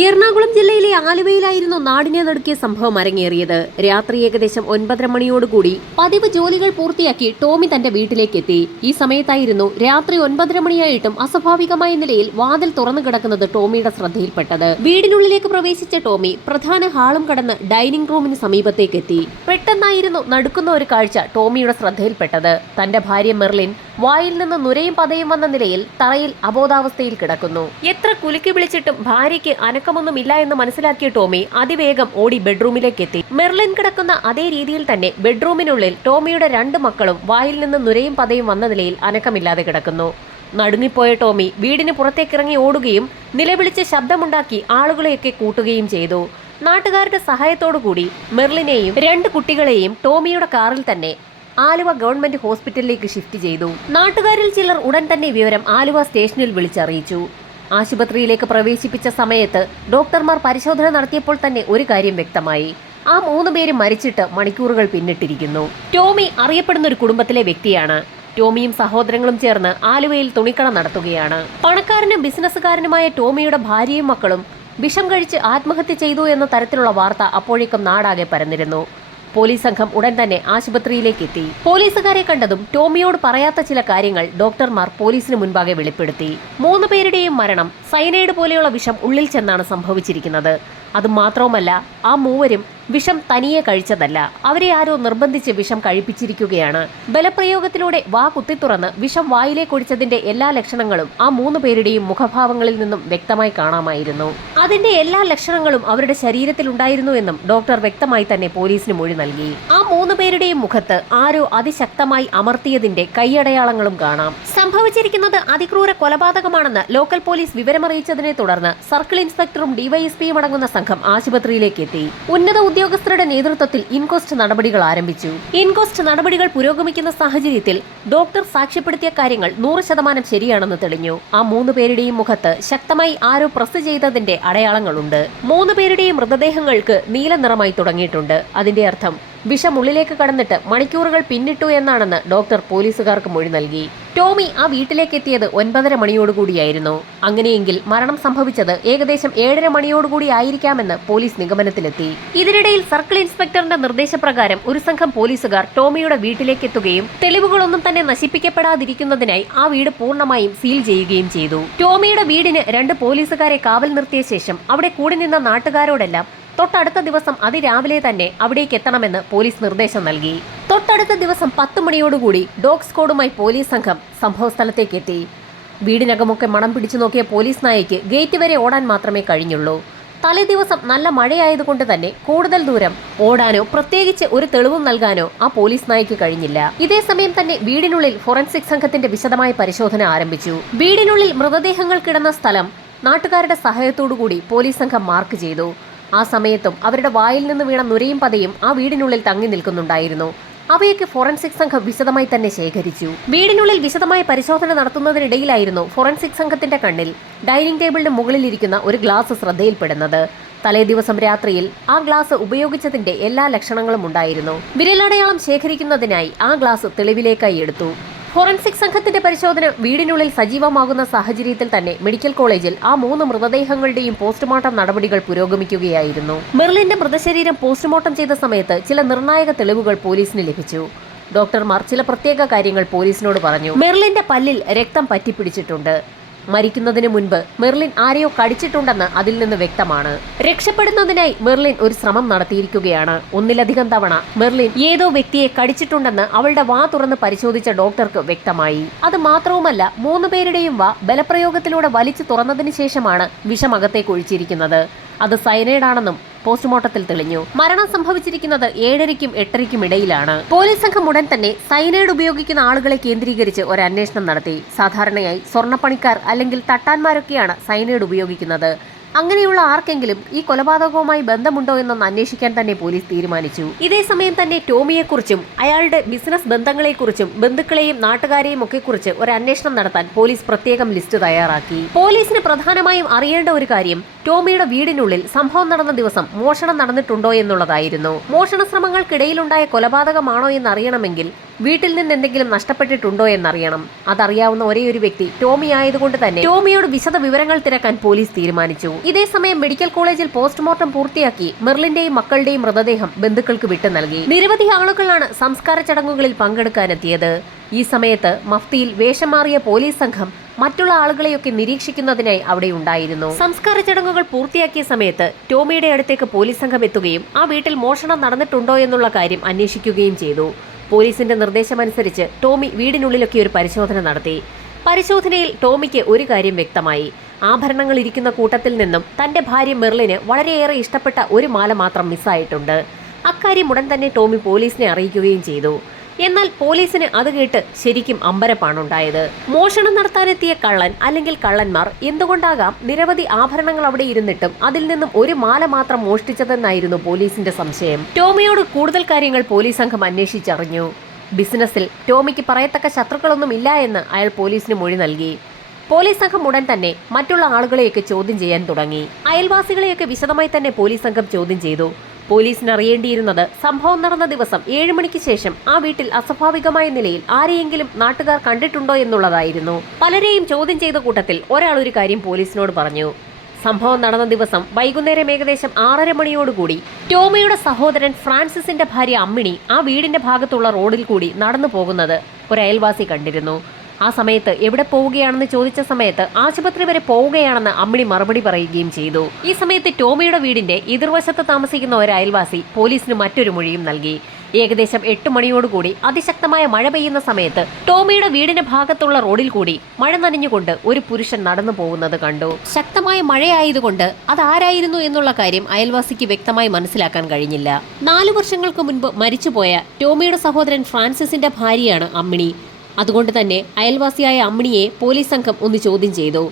എറണാകുളം ജില്ലയിലെ ആലുവയിലായിരുന്നു നാടിനെ നടുക്കിയ സംഭവം അരങ്ങേറിയത്. രാത്രി ഏകദേശം 9:30 മണിയോടുകൂടി പതിവ് ജോലികൾ പൂർത്തിയാക്കി ടോമി തന്റെ വീട്ടിലേക്കെത്തി. ഈ സമയത്തായിരുന്നു രാത്രി 9:30 മണിയായിട്ടും അസ്വാഭാവികമായ നിലയിൽ വാതിൽ തുറന്നു കിടക്കുന്നത് ടോമിയുടെ ശ്രദ്ധയിൽപ്പെട്ടത്. വീടിനുള്ളിലേക്ക് പ്രവേശിച്ച ടോമി പ്രധാന ഹാളും കടന്ന് ഡൈനിങ് റൂമിന് സമീപത്തേക്കെത്തി. പെട്ടെന്നായിരുന്നു നടുക്കുന്ന ഒരു കാഴ്ച ടോമിയുടെ ശ്രദ്ധയിൽപ്പെട്ടത്. തന്റെ ഭാര്യ മെർലിൻ വായിൽ നിന്ന് നുരയും പതയും വന്ന നിലയിൽ തറയിൽ അബോധാവസ്ഥയിൽ കിടക്കുന്നു. എത്ര കുലുക്കി വിളിച്ചിട്ടും ഭാര്യയ്ക്ക് അനക്കമൊന്നുമില്ല എന്ന് മനസ്സിലാക്കിയ ടോമി അതിവേഗം ഓടി ബെഡ്റൂമിലേക്ക് എത്തി. മെർലിൻ കിടക്കുന്ന അതേ രീതിയിൽ തന്നെ ബെഡ്റൂമിനുള്ളിൽ ടോമിയുടെ 2 മക്കളും വായിൽ നിന്ന് നുരയും പതയും വന്ന നിലയിൽ അനക്കമില്ലാതെ കിടക്കുന്നു. നടുങ്ങിപ്പോയ ടോമി വീടിന് പുറത്തേക്കിറങ്ങി ഓടുകയും നിലവിളിച്ച് ശബ്ദമുണ്ടാക്കി ആളുകളെയൊക്കെ കൂട്ടുകയും ചെയ്തു. നാട്ടുകാരുടെ സഹായത്തോടുകൂടി മെർലിനെയും 2 കുട്ടികളെയും ടോമിയുടെ കാറിൽ തന്നെ ആലുവ ഗവൺമെന്റ് ഹോസ്പിറ്റലിലേക്ക് ഷിഫ്റ്റ് ചെയ്തു. നാട്ടുകാരിൽ ചിലർ ഉടൻ തന്നെ വിവരം ആലുവ സ്റ്റേഷനിൽ വിളിച്ചറിയിച്ചു. ആശുപത്രിയിലേക്ക് പ്രവേശിപ്പിച്ച സമയത്ത് ഡോക്ടർമാർ പരിശോധന നടത്തിയപ്പോൾ തന്നെ ഒരു കാര്യം വ്യക്തമായി. ആ 3 പേരും മരിച്ചിട്ട് മണിക്കൂറുകൾ പിന്നിട്ടിരിക്കുന്നു. ടോമി അറിയപ്പെടുന്ന ഒരു കുടുംബത്തിലെ വ്യക്തിയാണ്. ടോമിയും സഹോദരങ്ങളും ചേർന്ന് ആലുവയിൽ തുണിക്കട നടത്തുകയാണ്. പണക്കാരനും ബിസിനസ്സുകാരനുമായ ടോമിയുടെ ഭാര്യയും മക്കളും വിഷം കഴിച്ച് ആത്മഹത്യ ചെയ്തു എന്ന തരത്തിലുള്ള വാർത്ത അപ്പോഴേക്കും നാടാകെ പരന്നിരുന്നു. പോലീസ് സംഘം ഉടൻ തന്നെ ആശുപത്രിയിലേക്ക് എത്തി. പോലീസുകാരെ കണ്ടതും ടോമിയോട് പറയാത്ത ചില കാര്യങ്ങൾ ഡോക്ടർമാർ പോലീസിന് മുൻപാകെ വെളിപ്പെടുത്തി. 3 പേരുടെയും മരണം സയനൈഡ് പോലെയുള്ള വിഷം ഉള്ളിൽ ചെന്നാണ് സംഭവിച്ചിരിക്കുന്നത്. അതുമാത്രവുമല്ല, ആ 3 വിഷം തനിയെ കഴിച്ചതല്ല, അവരെ ആരോ നിർബന്ധിച്ച് വിഷം കഴിപ്പിച്ചിരിക്കുകയാണ്. ബലപ്രയോഗത്തിലൂടെ വാ കുത്തിത്തുറന്ന് വിഷം വായിലേക്കൊഴിച്ചതിന്റെ എല്ലാ ലക്ഷണങ്ങളും ആ 3 പേരുടെയും മുഖഭാവങ്ങളിൽ നിന്നും വ്യക്തമായി കാണാമായിരുന്നു. അതിന്റെ എല്ലാ ലക്ഷണങ്ങളും അവരുടെ ശരീരത്തിൽ ഉണ്ടായിരുന്നു എന്നും ഡോക്ടർ വ്യക്തമായി തന്നെ പോലീസിന് മൊഴി നൽകി. ആ 3 പേരുടെയും മുഖത്ത് ആരോ അതിശക്തമായി അമർത്തിയതിന്റെ കൈയടയാളങ്ങളും കാണാം. സംഭവിച്ചിരിക്കുന്നത് അതിക്രൂര കൊലപാതകമാണെന്ന് ലോക്കൽ പോലീസ് വിവരമറിയിച്ചതിനെ തുടർന്ന് സർക്കിൾ ഇൻസ്പെക്ടറും ഡിവൈഎസ്പിയും അടങ്ങുന്ന സംഘം ആശുപത്രിയിലേക്ക് എത്തി. ഉന്നത ഉദ്യോഗസ്ഥരുടെ നേതൃത്വത്തിൽ ഇൻക്വസ്റ്റ് നടപടികൾ ആരംഭിച്ചു. ഇൻക്വസ്റ്റ് നടപടികൾ പുരോഗമിക്കുന്ന സാഹചര്യത്തിൽ ഡോക്ടർ സാക്ഷ്യപ്പെടുത്തിയ കാര്യങ്ങൾ 100% ശരിയാണെന്ന് തെളിഞ്ഞു. ആ 3 പേരുടെയും മുഖത്ത് ശക്തമായി ആരോ പ്രസ് ചെയ്തതിന്റെ അടയാളങ്ങളുണ്ട്. 3 പേരുടെയും മൃതദേഹങ്ങൾക്ക് നീല നിറമായി തുടങ്ങിയിട്ടുണ്ട്. അതിന്റെ അർത്ഥം വിഷം ഉള്ളിലേക്ക് കടന്നിട്ട് മണിക്കൂറുകൾ പിന്നിട്ടു എന്നാണെന്ന് ഡോക്ടർ പോലീസുകാർക്ക് മൊഴി നൽകി. ടോമി ആ വീട്ടിലേക്ക് എത്തിയത് 9:30 മണിയോടുകൂടിയായിരുന്നു. അങ്ങനെയെങ്കിൽ മരണം സംഭവിച്ചത് ഏകദേശം 7:30 മണിയോടുകൂടി ആയിരിക്കാമെന്ന് പോലീസ് നിഗമനത്തിലെത്തി. ഇതിനിടയിൽ സർക്കിൾ ഇൻസ്പെക്ടറിന്റെ നിർദ്ദേശപ്രകാരം ഒരു സംഘം പോലീസുകാർ ടോമിയുടെ വീട്ടിലേക്ക് എത്തുകയും തെളിവുകളൊന്നും തന്നെ നശിപ്പിക്കപ്പെടാതിരിക്കുന്നതിനായി ആ വീട് പൂർണ്ണമായും സീൽ ചെയ്യുകയും ചെയ്തു. ടോമിയുടെ വീടിന് 2 പോലീസുകാരെ കാവൽ നിർത്തിയ ശേഷം അവിടെ കൂടി നിന്ന നാട്ടുകാരോടെല്ലാം തൊട്ടടുത്ത ദിവസം അതിരാവിലെ തന്നെ അവിടേക്ക് എത്തണമെന്ന് പോലീസ് നിർദ്ദേശം നൽകി. തൊട്ടടുത്ത ദിവസം 10 മണിയോടുകൂടി ഡോഗ് സ്ക്വാഡുമായി പോലീസ് സംഘം സംഭവസ്ഥലത്തേക്ക് എത്തി. വീടിനകമൊക്കെ മണം പിടിച്ചു നോക്കിയ പോലീസ് നായയ്ക്ക് ഗേറ്റ് വരെ ഓടാൻ മാത്രമേ കഴിഞ്ഞുള്ളൂ. തലേ ദിവസം നല്ല മഴയായതുകൊണ്ട് തന്നെ കൂടുതൽ ദൂരം ഓടാനോ പ്രത്യേകിച്ച് ഒരു തെളിവും നൽകാനോ ആ പോലീസ് നായയ്ക്ക് കഴിഞ്ഞില്ല. ഇതേസമയം തന്നെ വീടിനുള്ളിൽ ഫോറൻസിക് സംഘത്തിന്റെ വിശദമായ പരിശോധന ആരംഭിച്ചു. വീടിനുള്ളിൽ മൃതദേഹങ്ങൾ കിടന്ന സ്ഥലം നാട്ടുകാരുടെ സഹായത്തോടുകൂടി പോലീസ് സംഘം മാർക്ക് ചെയ്തു. ആ സമയത്തും അവരുടെ വായിൽ നിന്ന് വീണ നുരയും പതയും ആ വീടിനുള്ളിൽ തങ്ങി നിൽക്കുന്നുണ്ടായിരുന്നു. അവയൊക്കെ ഫോറൻസിക് സംഘം വിശദമായി തന്നെ ശേഖരിച്ചു. വീടിനുള്ളിൽ വിശദമായ പരിശോധന നടത്തുന്നതിനിടയിലായിരുന്നു ഫോറൻസിക് സംഘത്തിന്റെ കണ്ണിൽ ഡൈനിങ് ടേബിളിന് മുകളിലിരിക്കുന്ന ഒരു ഗ്ലാസ് ശ്രദ്ധയിൽപ്പെടുന്നത്. തലേ ദിവസം രാത്രിയിൽ ആ ഗ്ലാസ് ഉപയോഗിച്ചതിന്റെ എല്ലാ ലക്ഷണങ്ങളും ഉണ്ടായിരുന്നു. വിരലടയാളം ശേഖരിക്കുന്നതിനായി ആ ഗ്ലാസ് തെളിവിലേക്കായി എടുത്തു. ഫോറൻസിക് സംഘത്തിന്റെ പരിശോധന വീടിനുള്ളിൽ സജീവമാകുന്ന സാഹചര്യത്തിൽ തന്നെ മെഡിക്കൽ കോളേജിൽ ആ 3 മൃതദേഹങ്ങളുടെയും പോസ്റ്റ്മോർട്ടം നടപടികൾ പുരോഗമിക്കുകയായിരുന്നു. മെർലിന്റെ മൃതശരീരം പോസ്റ്റ്മോർട്ടം ചെയ്ത സമയത്ത് ചില നിർണായക തെളിവുകൾ പോലീസിന് ലഭിച്ചു. ഡോക്ടർമാർ ചില പ്രത്യേക കാര്യങ്ങൾ പോലീസിനോട് പറഞ്ഞു. മെർലിന്റെ പല്ലിൽ രക്തം പറ്റിപ്പിടിച്ചിട്ടുണ്ട്. മരിക്കുന്നതിന് മുൻപ് മെർലിൻ ആരെയോ കടിച്ചിട്ടുണ്ടെന്ന് അതിൽ നിന്ന് വ്യക്തമാണ്. രക്ഷപ്പെടുന്നതിനായി മെർലിൻ ഒരു ശ്രമം നടത്തിയിരിക്കുകയാണ്. 1-ലധികം തവണ മെർലിൻ ഏതോ വ്യക്തിയെ കടിച്ചിട്ടുണ്ടെന്ന് അവളുടെ വാ തുറന്ന് പരിശോധിച്ച ഡോക്ടർക്ക് വ്യക്തമായി. അത് മാത്രവുമല്ല, 3 പേരുടെയും വാ ബലപ്രയോഗത്തിലൂടെ വലിച്ചു തുറന്നതിന് ശേഷമാണ് വിഷമകത്തേക്ക് ഒഴിച്ചിരിക്കുന്നത്. അത് സയനൈഡാണെന്നും പോസ്റ്റ്മോർട്ടത്തിൽ തെളിഞ്ഞു. മരണം സംഭവിച്ചിരിക്കുന്നത് 7:30-ക്കും 8:30-ക്കും ഇടയിലാണ്. പോലീസ് സംഘം ഉടൻ തന്നെ സയനൈഡ് ഉപയോഗിക്കുന്ന ആളുകളെ കേന്ദ്രീകരിച്ച് ഒരു അന്വേഷണം നടത്തി. സാധാരണയായി സ്വർണ്ണപ്പണിക്കാർ അല്ലെങ്കിൽ തട്ടാന്മാരൊക്കെയാണ് സയനൈഡ് ഉപയോഗിക്കുന്നത്. അങ്ങനെയുള്ള ആർക്കെങ്കിലും ഈ കൊലപാതകവുമായി ബന്ധമുണ്ടോ എന്നൊന്ന് അന്വേഷിക്കാൻ തന്നെ പോലീസ് തീരുമാനിച്ചു. ഇതേസമയം തന്നെ ടോമിയെക്കുറിച്ചും അയാളുടെ ബിസിനസ് ബന്ധങ്ങളെക്കുറിച്ചും ബന്ധുക്കളെയും നാട്ടുകാരെയും ഒക്കെ കുറിച്ച് ഒരു അന്വേഷണം നടത്താൻ പോലീസ് പ്രത്യേകം ലിസ്റ്റ് തയ്യാറാക്കി. പോലീസിന് പ്രധാനമായും അറിയേണ്ട ഒരു കാര്യം ടോമിയുടെ വീടിനുള്ളിൽ സംഭവം നടന്ന ദിവസം മോഷണം നടന്നിട്ടുണ്ടോ എന്നുള്ളതായിരുന്നു. മോഷണ ശ്രമങ്ങൾക്കിടയിലുണ്ടായ കൊലപാതകമാണോ എന്നറിയണമെങ്കിൽ വീട്ടിൽ നിന്ന് എന്തെങ്കിലും നഷ്ടപ്പെട്ടിട്ടുണ്ടോ എന്നറിയണം. അതറിയാവുന്ന ഒരേയൊരു വ്യക്തി ടോമി ആയതുകൊണ്ട് തന്നെ ടോമിയോട് വിശദ വിവരങ്ങൾ തിരക്കാൻ പോലീസ് തീരുമാനിച്ചു. ഇതേസമയം മെഡിക്കൽ കോളേജിൽ പോസ്റ്റ്മോർട്ടം പൂർത്തിയാക്കി മെർലിന്റെയും മക്കളുടെയും മൃതദേഹം ബന്ധുക്കൾക്ക് വിട്ടു നൽകി. നിരവധി ആളുകളാണ് സംസ്കാര ചടങ്ങുകളിൽ പങ്കെടുക്കാനെത്തിയത്. ഈ സമയത്ത് മഫ്തിയിൽ വേഷം മാറിയ പോലീസ് സംഘം മറ്റുള്ള ആളുകളെയൊക്കെ നിരീക്ഷിക്കുന്നതിനായി അവിടെ ഉണ്ടായിരുന്നു. സംസ്കാര ചടങ്ങുകൾ പൂർത്തിയാക്കിയ സമയത്ത് ടോമിയുടെ അടുത്തേക്ക് പോലീസ് സംഘം എത്തുകയും ആ വീട്ടിൽ മോഷണം നടന്നിട്ടുണ്ടോ എന്നുള്ള കാര്യം അന്വേഷിക്കുകയും ചെയ്തു. പോലീസിന്റെ നിർദ്ദേശമനുസരിച്ച് ടോമി വീടിനുള്ളിലൊക്കെ ഒരു പരിശോധന നടത്തി. പരിശോധനയിൽ ടോമിക്ക് ഒരു കാര്യം വ്യക്തമായി. ആഭരണങ്ങൾ ഇരിക്കുന്ന കൂട്ടത്തിൽ നിന്നും തന്റെ ഭാര്യ മെർലിന് വളരെയേറെ ഇഷ്ടപ്പെട്ട ഒരു മാല മാത്രം മിസ്സായിട്ടുണ്ട്. അക്കാര്യം ഉടൻ തന്നെ ടോമി പോലീസിനെ അറിയിക്കുകയും ചെയ്തു. എന്നാൽ പോലീസിന് അത് കേട്ട് ശരിക്കും അമ്പരപ്പാണുണ്ടായത്. മോഷണം നടത്താനെത്തിയ കള്ളൻ അല്ലെങ്കിൽ കള്ളന്മാർ എന്തുകൊണ്ടാകാം നിരവധി ആഭരണങ്ങൾ അവിടെ ഇരുന്നിട്ടും അതിൽ നിന്നും ഒരു മാല മാത്രം മോഷ്ടിച്ചതെന്നായിരുന്നു പോലീസിന്റെ സംശയം. ടോമിയോട് കൂടുതൽ കാര്യങ്ങൾ പോലീസ് സംഘം അന്വേഷിച്ചറിഞ്ഞു. ബിസിനസ്സിൽ ടോമിക്ക് പറയത്തക്ക ശത്രുക്കളൊന്നും ഇല്ല എന്ന് അയാൾ പോലീസിന് മൊഴി നൽകി. പോലീസ് സംഘം ഉടൻ തന്നെ മറ്റുള്ള ആളുകളെയൊക്കെ ചോദ്യം ചെയ്യാൻ തുടങ്ങി. അയൽവാസികളെയൊക്കെ വിശദമായി തന്നെ പോലീസ് സംഘം ചോദ്യം ചെയ്തു. പോലീസിന് അറിയേണ്ടിയിരുന്നത് സംഭവം നടന്ന ദിവസം 7 മണിക്ക് ശേഷം ആ വീട്ടിൽ അസ്വാഭാവികമായ നിലയിൽ ആരെയെങ്കിലും നാട്ടുകാർ കണ്ടിട്ടുണ്ടോ എന്നുള്ളതായിരുന്നു. പലരെയും ചോദ്യം ചെയ്ത കൂട്ടത്തിൽ ഒരാൾ ഒരു കാര്യം പോലീസിനോട് പറഞ്ഞു. സംഭവം നടന്ന ദിവസം വൈകുന്നേരം ഏകദേശം 6:30 മണിയോടുകൂടി ടോമിയുടെ സഹോദരൻ ഫ്രാൻസിസിന്റെ ഭാര്യ അമ്മിണി ആ വീടിന്റെ ഭാഗത്തുള്ള റോഡിൽ കൂടി നടന്നു പോകുന്നത് ഒരു അയൽവാസി കണ്ടിരുന്നു. ആ സമയത്ത് എവിടെ പോവുകയാണെന്ന് ചോദിച്ച സമയത്ത് ആശുപത്രി വരെ പോവുകയാണെന്ന് അമ്മിണി മറുപടി പറയുകയും ചെയ്തു. ഈ സമയത്ത് ടോമിയുടെ വീടിന്റെ എതിർവശത്ത് താമസിക്കുന്ന ഒരു അയൽവാസി പോലീസിന് മറ്റൊരു മൊഴിയും നൽകി. ഏകദേശം 8 മണിയോടുകൂടി അതിശക്തമായ മഴ പെയ്യുന്ന സമയത്ത് ടോമിയുടെ വീടിന്റെ ഭാഗത്തുള്ള റോഡിൽ കൂടി മഴ നനഞ്ഞുകൊണ്ട് ഒരു പുരുഷൻ നടന്നു പോകുന്നത് കണ്ടു. ശക്തമായ മഴയായതുകൊണ്ട് അതാരായിരുന്നു എന്നുള്ള കാര്യം അയൽവാസിക്ക് വ്യക്തമായി മനസ്സിലാക്കാൻ കഴിഞ്ഞില്ല. 4 വർഷങ്ങൾക്ക് മുൻപ് മരിച്ചുപോയ ടോമിയുടെ സഹോദരൻ ഫ്രാൻസിസിന്റെ ഭാര്യയാണ് അമ്മിണി. അതുകൊണ്ട് തന്നെ അയൽവാസിയായ അമ്മിണിയെ പോലീസ് സംഘം ഒന്ന് ചോദ്യം ചെയ്തു.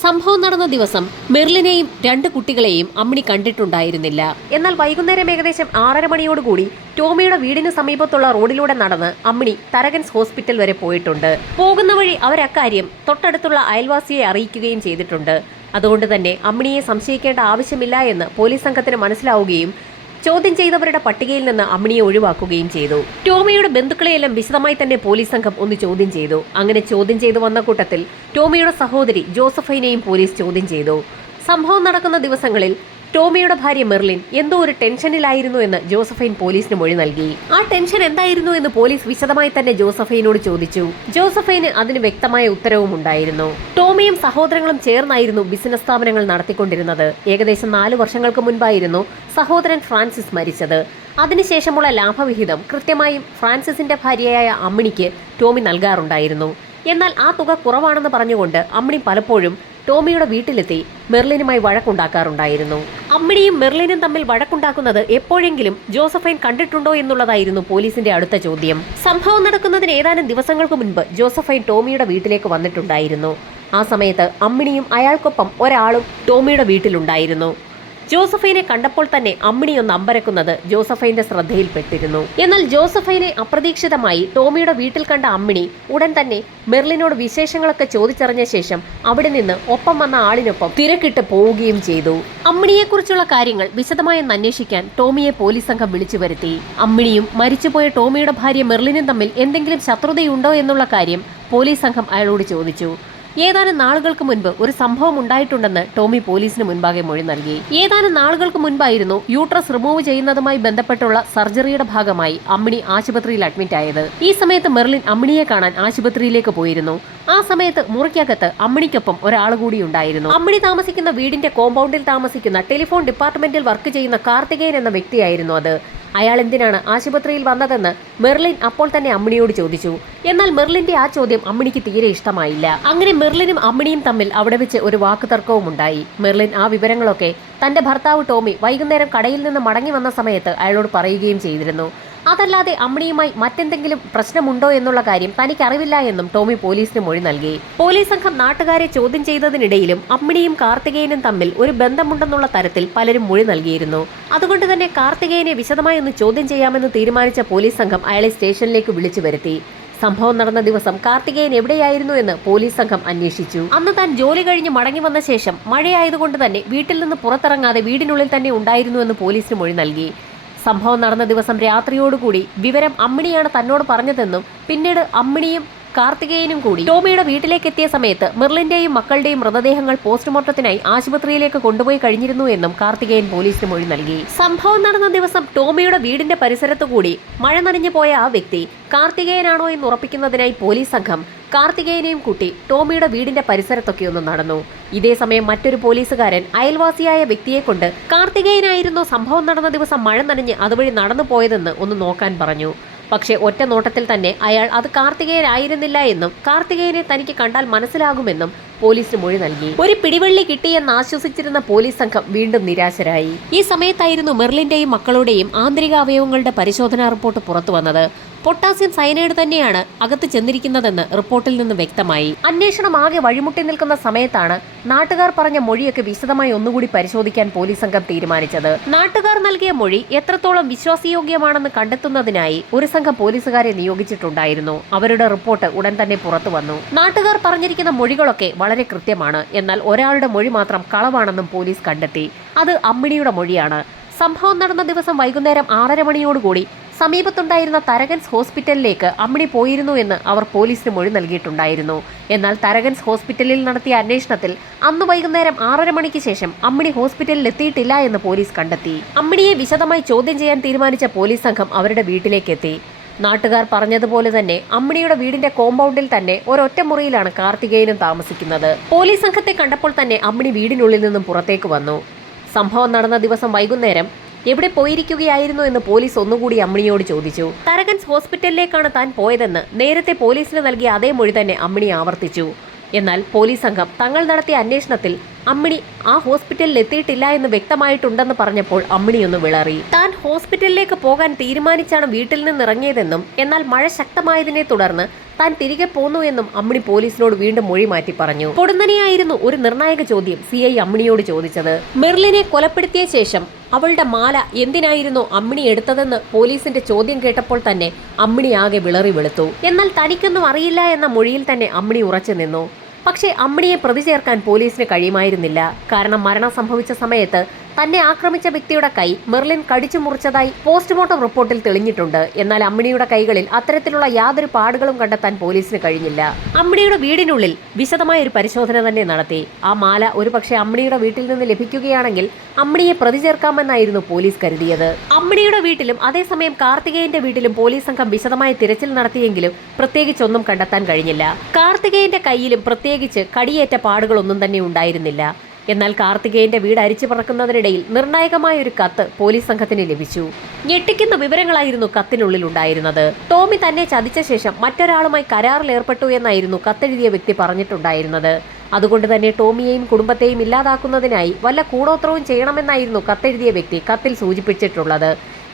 സംഭവം നടന്ന ദിവസം മെർലിനെയും 2 കുട്ടികളെയും അമ്മിണി കണ്ടിട്ടുണ്ടായിരുന്നില്ല. എന്നാൽ വൈകുന്നേരം ഏകദേശം 6:30 മണിയോടുകൂടി ടോമിയുടെ വീടിന് സമീപത്തുള്ള റോഡിലൂടെ നടന്ന് അമ്മിണി തരകൻസ് ഹോസ്പിറ്റൽ വരെ പോയിട്ടുണ്ട്. പോകുന്ന വഴി അവരക്കാര്യം തൊട്ടടുത്തുള്ള അയൽവാസിയെ അറിയിക്കുകയും ചെയ്തിട്ടുണ്ട്. അതുകൊണ്ട് തന്നെ അമ്മിണിയെ സംശയിക്കേണ്ട ആവശ്യമില്ല എന്ന് പോലീസ് സംഘത്തിന് മനസ്സിലാവുകയും ചോദ്യം ചെയ്തവരുടെ പട്ടികയിൽ നിന്ന് അമ്മിണിയെ ഒഴിവാക്കുകയും ചെയ്തു. ടോമിയുടെ ബന്ധുക്കളെയെല്ലാം വിശദമായി തന്നെ പോലീസ് സംഘം ഒന്ന് ചോദ്യം ചെയ്തു. അങ്ങനെ ചോദ്യം ചെയ്തു വന്ന കൂട്ടത്തിൽ ടോമിയുടെ സഹോദരി ജോസഫൈനെയും പോലീസ് ചോദ്യം ചെയ്തു. സംഭവം നടക്കുന്ന ദിവസങ്ങളിൽ ടോമിയുടെ ഭാര്യ മെർലിൻ എന്തോ ഒരു ടെൻഷനിലായിരുന്നു എന്ന് ജോസഫൈൻ പോലീസിന് മൊഴി നൽകി. ആ ടെൻഷൻ എന്തായിരുന്നു എന്ന് പോലീസ് വിശദമായി തന്നെ ജോസഫൈനോട് ചോദിച്ചു. ജോസഫൈന് അതിന് വ്യക്തമായ ഉത്തരവും ഉണ്ടായിരുന്നു. ടോമിയും സഹോദരങ്ങളും ചേർന്നായിരുന്നു ബിസിനസ് സ്ഥാപനങ്ങൾ നടത്തിക്കൊണ്ടിരുന്നത്. ഏകദേശം 4 വർഷങ്ങൾക്ക് മുൻപായിരുന്നു സഹോദരൻ ഫ്രാൻസിസ് മരിച്ചത്. അതിനുശേഷമുള്ള ലാഭവിഹിതം കൃത്യമായും ഫ്രാൻസിസിന്റെ ഭാര്യയായ അമ്മിണിക്ക് ടോമി നൽകാറുണ്ടായിരുന്നു. എന്നാൽ ആ തുക കുറവാണെന്ന് പറഞ്ഞുകൊണ്ട് അമ്മിണി പലപ്പോഴും ടോമിയുടെ വീട്ടിലെത്തി മെർലിനുമായി വഴക്കുണ്ടാക്കാറുണ്ടായിരുന്നു. അമ്മിണിയും മെർലിനും തമ്മിൽ വഴക്കുണ്ടാക്കുന്നത് എപ്പോഴെങ്കിലും ജോസഫൈൻ കണ്ടിട്ടുണ്ടോ എന്നുള്ളതായിരുന്നു പോലീസിന്റെ അടുത്ത ചോദ്യം. സംഭവം നടക്കുന്നതിന് ഏതാനും ദിവസങ്ങൾക്ക് മുൻപ് ജോസഫൈൻ ടോമിയുടെ വീട്ടിലേക്ക് വന്നിട്ടുണ്ടായിരുന്നു. ആ സമയത്ത് അമ്മിണിയും അയാൾക്കൊപ്പം ഒരാളും ടോമിയുടെ വീട്ടിലുണ്ടായിരുന്നു. ജോസഫൈനെ കണ്ടപ്പോൾ തന്നെ അമ്മിണി ഒന്ന് അമ്പരക്കുന്നത് ജോസഫൈന്റെ ശ്രദ്ധയിൽപ്പെട്ടിരുന്നു. എന്നാൽ ജോസഫൈനെ അപ്രതീക്ഷിതമായി ടോമിയുടെ വീട്ടിൽ കണ്ട അമ്മിണി ഉടൻ തന്നെ മെർലിനോട് വിശേഷങ്ങളൊക്കെ ചോദിച്ചറിഞ്ഞ ശേഷം അവിടെ നിന്ന് ഒപ്പം വന്ന ആളിനൊപ്പം തിരക്കിട്ട് പോവുകയും ചെയ്തു. അമ്മിണിയെക്കുറിച്ചുള്ള കാര്യങ്ങൾ വിശദമായി അന്വേഷിക്കാൻ ടോമിയെ പോലീസ് സംഘം വിളിച്ചു വരുത്തി. അമ്മിണിയും മരിച്ചുപോയ ടോമിയുടെ ഭാര്യ മെർലിനും തമ്മിൽ എന്തെങ്കിലും ശത്രുതയുണ്ടോ എന്നുള്ള കാര്യം പോലീസ് സംഘം അയാളോട് ചോദിച്ചു. ഏതാനും നാളുകൾക്ക് മുൻപ് ഒരു സംഭവം ഉണ്ടായിട്ടുണ്ടെന്ന് ടോമി പോലീസിന് മുൻപാകെ മൊഴി നൽകി. ഏതാനും നാളുകൾക്ക് മുൻപായിരുന്നു യൂട്രസ് റിമൂവ് ചെയ്യുന്നതുമായി ബന്ധപ്പെട്ടുള്ള സർജറിയുടെ ഭാഗമായി അമ്മിണി ആശുപത്രിയിൽ അഡ്മിറ്റ് ആയത്. ഈ സമയത്ത് മെർലിൻ അമ്മിണിയെ കാണാൻ ആശുപത്രിയിലേക്ക് പോയിരുന്നു. ആ സമയത്ത് മുറിക്കകത്ത് അമ്മിണിക്കൊപ്പം ഒരാൾ കൂടി ഉണ്ടായിരുന്നു. അമ്മിണി താമസിക്കുന്ന വീടിന്റെ കോമ്പൗണ്ടിൽ താമസിക്കുന്ന ടെലിഫോൺ ഡിപ്പാർട്ട്മെന്റിൽ വർക്ക് ചെയ്യുന്ന കാർത്തികേയൻ എന്ന വ്യക്തിയായിരുന്നു അത്. അയാൾ എന്തിനാണ് ആശുപത്രിയിൽ വന്നതെന്ന് മെർലിൻ അപ്പോൾ തന്നെ അമ്മിണിയോട് ചോദിച്ചു. എന്നാൽ മെർലിന്റെ ആ ചോദ്യം അമ്മിണിക്ക് തീരെ ഇഷ്ടമായില്ല. അങ്ങനെ മെർലിനും അമ്മിണിയും തമ്മിൽ അവിടെ വെച്ച് ഒരു വാക്കുതർക്കവും ഉണ്ടായി. മെർലിൻ ആ വിവരങ്ങളൊക്കെ തന്റെ ഭർത്താവ് ടോമി വൈകുന്നേരം കടയിൽ നിന്ന് മടങ്ങി വന്ന സമയത്ത് അയാളോട് പറയുകയും ചെയ്തിരുന്നു. അതല്ലാതെ അമ്മിണിയുമായി മറ്റെന്തെങ്കിലും പ്രശ്നമുണ്ടോ എന്നുള്ള കാര്യം തനിക്കറിവില്ല എന്നും ടോമി പോലീസിന് മൊഴി നൽകി. പോലീസ് സംഘം നാട്ടുകാരെ ചോദ്യം ചെയ്തതിനിടയിലും അമ്മിണിയും കാർത്തികേയനും തമ്മിൽ ഒരു ബന്ധമുണ്ടെന്നുള്ള തരത്തിൽ പലരും മൊഴി നൽകിയിരുന്നു. അതുകൊണ്ട് തന്നെ കാർത്തികേയനെ വിശദമായി ഒന്ന് ചോദ്യം ചെയ്യാമെന്ന് തീരുമാനിച്ച പോലീസ് സംഘം അയാളെ സ്റ്റേഷനിലേക്ക് വിളിച്ചു വരുത്തി. സംഭവം നടന്ന ദിവസം കാർത്തികേയൻ എവിടെയായിരുന്നു എന്ന് പോലീസ് സംഘം അന്വേഷിച്ചു. അന്ന് താൻ ജോലി കഴിഞ്ഞ് മടങ്ങി വന്ന ശേഷം മഴയായതുകൊണ്ട് തന്നെ വീട്ടിൽ നിന്ന് പുറത്തിറങ്ങാതെ വീടിനുള്ളിൽ തന്നെ ഉണ്ടായിരുന്നുവെന്ന് പോലീസിന് മൊഴി നൽകി. സംഭവം നടന്ന ദിവസം രാത്രിയോടുകൂടി വിവരം അമ്മിണിയാണ് തന്നോട് പറഞ്ഞതെന്നും പിന്നീട് അമ്മിണിയും കാർത്തികേയനും കൂടി ടോമിയുടെ വീട്ടിലേക്ക് എത്തിയ സമയത്ത് മെർലിന്റെയും മക്കളുടെയും മൃതദേഹങ്ങൾ പോസ്റ്റ്മോർട്ടത്തിനായി ആശുപത്രിയിലേക്ക് കൊണ്ടുപോയി കഴിഞ്ഞിരുന്നു എന്നും കാർത്തികേയൻ പോലീസിന് മൊഴി നൽകി. സംഭവം നടന്ന ദിവസം ടോമിയുടെ വീടിന്റെ പരിസരത്തു കൂടി മഴ നനഞ്ഞു പോയ ആ വ്യക്തി കാർത്തികേയനാണോ എന്ന് ഉറപ്പിക്കുന്നതിനായി പോലീസ് സംഘം കാർത്തികേയനെയും കൂട്ടി ടോമിയുടെ വീടിന്റെ പരിസരത്തൊക്കെ ഒന്ന് നടന്നു. ഇതേസമയം മറ്റൊരു പോലീസുകാരൻ അയൽവാസിയായ വ്യക്തിയെ കൊണ്ട് കാർത്തികേയനായിരുന്നു സംഭവം നടന്ന ദിവസം മഴ നനഞ്ഞ് അതുവഴി നടന്നു പോയതെന്ന് ഒന്ന് നോക്കാൻ പറഞ്ഞു. പക്ഷേ ഒറ്റ നോട്ടത്തിൽ തന്നെ അയാൾ അത് കാർത്തികേയനായിരുന്നില്ല എന്നും കാർത്തികേയനെ തനിക്ക് കണ്ടാൽ മനസ്സിലാകുമെന്നും പോലീസിന് മൊഴി നൽകി. ഒരു പിടിവള്ളി കിട്ടിയെന്ന് ആശ്വസിച്ചിരുന്ന പോലീസ് സംഘം വീണ്ടും നിരാശരായി. ഈ സമയത്തായിരുന്നു മെർലിന്റെയും മക്കളുടെയും ആന്തരിക അവയവങ്ങളുടെ പരിശോധനാ റിപ്പോർട്ട് പുറത്തു വന്നത്. പൊട്ടാസ്യം സയനൈഡ് തന്നെയാണ് അകത്ത് ചെന്നിരിക്കുന്നതെന്ന് റിപ്പോർട്ടിൽ നിന്ന് വ്യക്തമായി. അന്വേഷണം ആകെ വഴിമുട്ടി നിൽക്കുന്ന സമയത്താണ് നാട്ടുകാർ പറഞ്ഞ മൊഴിയൊക്കെ വിശദമായി ഒന്നുകൂടി പരിശോധിക്കാൻ പോലീസ് സംഘം തീരുമാനിച്ചത്. നാട്ടുകാർ നൽകിയ മൊഴി എത്രത്തോളം വിശ്വാസയോഗ്യമാണെന്ന് കണ്ടെത്തുന്നതിനായി ഒരു സംഘം പോലീസുകാരെ നിയോഗിച്ചിട്ടുണ്ടായിരുന്നു. അവരുടെ റിപ്പോർട്ട് ഉടൻ തന്നെ പുറത്തു വന്നു. നാട്ടുകാർ പറഞ്ഞിരിക്കുന്ന മൊഴികളൊക്കെ വളരെ കൃത്യമാണ്. എന്നാൽ ഒരാളുടെ മൊഴി മാത്രം കളവാണെന്നും പോലീസ് കണ്ടെത്തി. അത് അമ്മിണിയുടെ മൊഴിയാണ്. സംഭവം നടന്ന ദിവസം വൈകുന്നേരം 6:30 മണിയോടുകൂടി സമീപത്തുണ്ടായിരുന്ന തരകൻസ് ഹോസ്പിറ്റലിലേക്ക് അമ്മിണി പോയിരുന്നു എന്ന് അവർ പോലീസിന് മൊഴി നൽകിയിട്ടുണ്ടായിരുന്നു. എന്നാൽ തരകൻസ് ഹോസ്പിറ്റലിൽ നടത്തിയ അന്വേഷണത്തിൽ അന്ന് വൈകുന്നേരം 6:30 മണിക്ക് ശേഷം അമ്മിണി ഹോസ്പിറ്റലിൽ എത്തിയിട്ടില്ല എന്ന് പോലീസ് കണ്ടെത്തി. അമ്മിണിയെ വിശദമായി ചോദ്യം ചെയ്യാൻ തീരുമാനിച്ച പോലീസ് സംഘം അവരുടെ വീട്ടിലേക്ക് എത്തി. നാട്ടുകാർ പറഞ്ഞതുപോലെ തന്നെ അമ്മിണിയുടെ വീടിന്റെ കോമ്പൗണ്ടിൽ തന്നെ ഒരൊറ്റ മുറിയിലാണ് കാർത്തികേയനും താമസിക്കുന്നത്. പോലീസ് സംഘത്തെ കണ്ടപ്പോൾ തന്നെ അമ്മിണി വീടിനുള്ളിൽ നിന്നും പുറത്തേക്ക് വന്നു. സംഭവം നടന്ന ദിവസം വൈകുന്നേരം എവിടെ പോയിരിക്കുകയായിരുന്നു എന്ന് പോലീസ് ഒന്നുകൂടി അമ്മിണിയോട് ചോദിച്ചു. തരകൻസ് ഹോസ്പിറ്റലിലേക്കാണ് താൻ പോയതെന്ന് നേരത്തെ പോലീസിന് നൽകിയ അതേ മൊഴി തന്നെ അമ്മിണി ആവർത്തിച്ചു. എന്നാൽ പോലീസ് സംഘം തങ്ങൾ നടത്തിയ അന്വേഷണത്തിൽ അമ്മിണി ആ ഹോസ്പിറ്റലിൽ എത്തിയിട്ടില്ല എന്ന് വ്യക്തമായിട്ടുണ്ടെന്ന് പറഞ്ഞപ്പോൾ അമ്മിണിയൊന്ന് വിളറി. താൻ ഹോസ്പിറ്റലിലേക്ക് പോകാൻ തീരുമാനിച്ചാണ് വീട്ടിൽ നിന്നിറങ്ങിയതെന്നും എന്നാൽ മഴ ശക്തമായതിനെ തുടർന്ന് താൻ തിരികെ പോന്നു എന്നും അമ്മിണി പോലീസിനോട് വീണ്ടും മൊഴി മാറ്റി പറഞ്ഞു. പൊടുന്നനെയായിരുന്നു ഒരു നിർണായക ചോദ്യം CI അമ്മിണിയോട് ചോദിച്ചത്. മെർലിനെ കൊലപ്പെടുത്തിയ ശേഷം അവളുടെ മാല എന്തിനായിരുന്നു അമ്മിണി എടുത്തതെന്ന് പോലീസിന്റെ ചോദ്യം കേട്ടപ്പോൾ തന്നെ അമ്മിണി ആകെ വിളറി വെളുത്തു. എന്നാൽ തനിക്കൊന്നും അറിയില്ല എന്ന മൊഴിയിൽ തന്നെ അമ്മിണി ഉറച്ചു നിന്നു. പക്ഷേ അമ്മിണിയെ പ്രതി ചേർക്കാൻ പോലീസിന് കഴിയുമായിരുന്നില്ല. കാരണം മരണം സംഭവിച്ച സമയത്ത് തന്നെ ആക്രമിച്ച വ്യക്തിയുടെ കൈ മെർലിൻ കടിച്ചു മുറിച്ചതായി പോസ്റ്റ്മോർട്ടം റിപ്പോർട്ടിൽ തെളിഞ്ഞിട്ടുണ്ട്. എന്നാൽ അമ്മിണിയുടെ കൈകളിൽ അത്തരത്തിലുള്ള യാതൊരു പാടുകളും കണ്ടെത്താൻ പോലീസിന് കഴിഞ്ഞില്ല. അമ്മിണിയുടെ വീടിനുള്ളിൽ വിശദമായ ഒരു പരിശോധന തന്നെ നടത്തി. ആ മാല ഒരുപക്ഷെ അമ്മിണിയുടെ വീട്ടിൽ നിന്ന് ലഭിക്കുകയാണെങ്കിൽ അമ്മിണിയെ പ്രതി ചേർക്കാമെന്നായിരുന്നു പോലീസ് കരുതിയത്. അമ്മിണിയുടെ വീട്ടിലും അതേസമയം കാർത്തികേയന്റെ വീട്ടിലും പോലീസ് സംഘം വിശദമായ തിരച്ചിൽ നടത്തിയെങ്കിലും പ്രത്യേകിച്ചൊന്നും കണ്ടെത്താൻ കഴിഞ്ഞില്ല. കാർത്തികേയന്റെ കൈയിലും പ്രത്യേകിച്ച് കടിയേറ്റ പാടുകളൊന്നും തന്നെ ഉണ്ടായിരുന്നില്ല. എന്നാൽ കാർത്തികേയന്റെ വീട് അരിച്ചു പറക്കുന്നതിനിടയിൽ നിർണായകമായ ഒരു കത്ത് പോലീസ് സംഘത്തിന് ലഭിച്ചു. ഞെട്ടിക്കുന്ന വിവരങ്ങളായിരുന്നു കത്തിനുള്ളിൽ ഉണ്ടായിരുന്നത്. ടോമി തന്നെ ചതിച്ച ശേഷം മറ്റൊരാളുമായി കരാറിൽ ഏർപ്പെട്ടു എന്നായിരുന്നു കത്തെഴുതിയ വ്യക്തി പറഞ്ഞിട്ടുണ്ടായിരുന്നത്. അതുകൊണ്ട് തന്നെ ടോമിയെയും കുടുംബത്തെയും ഇല്ലാതാക്കുന്നതിനായി വല്ല കൂടോത്രവും ചെയ്യണമെന്നായിരുന്നു കത്തെഴുതിയ വ്യക്തി കത്തിൽ സൂചിപ്പിച്ചിട്ടുള്ളത്.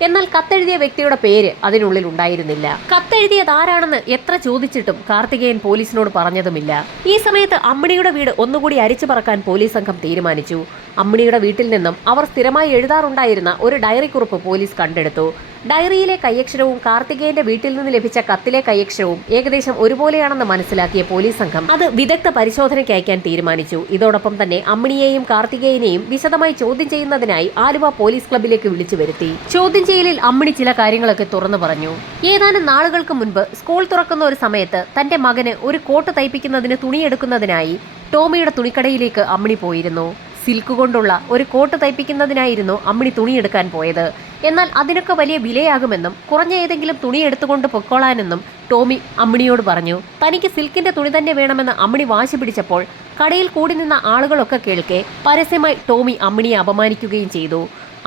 എന്നാൽ കത്തെഴുതിയ വ്യക്തിയുടെ പേര് അതിനുള്ളിൽ ഉണ്ടായിരുന്നില്ല. കത്തെഴുതിയത് ആരാണെന്ന് എത്ര ചോദിച്ചിട്ടും കാർത്തികേയൻ പോലീസിനോട് പറഞ്ഞതുമില്ല. ഈ സമയത്ത് അമ്മിണിയുടെ വീട് ഒന്നുകൂടി അരിച്ചു പറക്കാൻ പോലീസ് സംഘം തീരുമാനിച്ചു. അമ്മിണിയുടെ വീട്ടിൽ നിന്നും അവർ സ്ഥിരമായി എഴുതാറുണ്ടായിരുന്ന ഒരു ഡയറി കുറിപ്പ് പോലീസ് കണ്ടെടുത്തു. ഡയറിയിലെ കൈയക്ഷരവും കാർത്തികേയന്റെ വീട്ടിൽ നിന്ന് ലഭിച്ച കത്തിലെ കൈയക്ഷരവും ഏകദേശം ഒരുപോലെയാണെന്ന് മനസ്സിലാക്കിയ പോലീസ് സംഘം അത് വിദഗ്ധ പരിശോധനയ്ക്ക് അയക്കാൻ തീരുമാനിച്ചു. ഇതോടൊപ്പം തന്നെ അമ്മിണിയെയും കാർത്തികേയനെയും വിശദമായി ചോദ്യം ചെയ്യുന്നതിനായി ആലുവ പോലീസ് ക്ലബിലേക്ക് വിളിച്ചു വരുത്തി. ചോദ്യം ചെയ്യലിൽ അമ്മിണി ചില കാര്യങ്ങളൊക്കെ തുറന്നു പറഞ്ഞു. ഏതാനും നാളുകൾക്ക് മുൻപ് സ്കൂൾ തുറക്കുന്ന ഒരു സമയത്ത് തന്റെ മകന് ഒരു കോട്ട് തയ്പ്പിക്കുന്നതിന് തുണിയെടുക്കുന്നതിനായി ടോമിയുടെ തുണിക്കടയിലേക്ക് അമ്മിണി പോയിരുന്നു. സിൽക്ക് കൊണ്ടുള്ള ഒരു കോട്ട് തയ്പ്പിക്കുന്നതിനായിരുന്നു അമ്മിണി തുണിയെടുക്കാൻ പോയത്. എന്നാൽ അതിനൊക്കെ വലിയ വിലയാകുമെന്നും കുറഞ്ഞ ഏതെങ്കിലും തുണി എടുത്തുകൊണ്ട് പൊക്കോളാനെന്നും ടോമി അമ്മിണിയോട് പറഞ്ഞു. തനിക്ക് സിൽക്കിന്റെ തുണി തന്നെ വേണമെന്ന് അമ്മിണി വാശി പിടിച്ചപ്പോൾ കടയിൽ കൂടി നിന്ന ആളുകളൊക്കെ കേൾക്കെ പരസ്യമായി ടോമി അമ്മിണിയെ അപമാനിക്കുകയും ചെയ്തു.